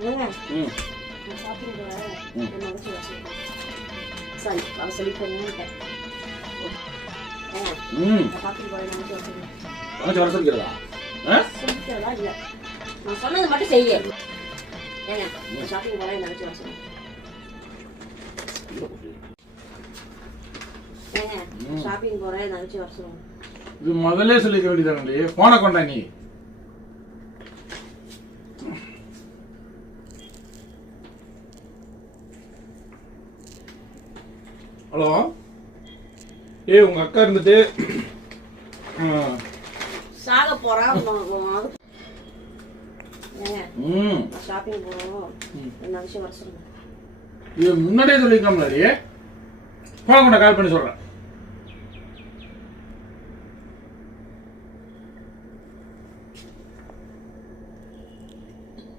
ஏங்க நான் ஷாப்பிங் போகிறேன் என்ன வச்சு வச்சுருக்கேன் சரி அவன் சொல்லி போயிருக்கேன் ஏங்க நான் ஷாப்பிங் போகிறேன் என்ன வச்சு வச்சுருக்கேன் வர சொல்லிக்கிறதா சொல்லிக்கிறதா இல்லை நான் சொன்னது மட்டும் செய்ய ஏங்க நான் ஷாப்பிங் போகிறேன் என்ன வச்சு வச்சுருக்கேன் ஏங்க ஷாப்பிங் போகிறேன் என்ன வச்சு வச்சுருக்கேன் இது முதல்ல சொல்லிக்க வேண்டியதானே போனை கொண்டா நீ ஹலோ உங்க அக்கா இருந்துட்டு சாக போறேன் ஷாப்பிங் போறோம் என்ன விஷயம் வர சொல்லுங்க இது முன்னாடியே சொல்லிக்கலாம்ல போன கொண்ட கால் பண்ணி சொல்றேன்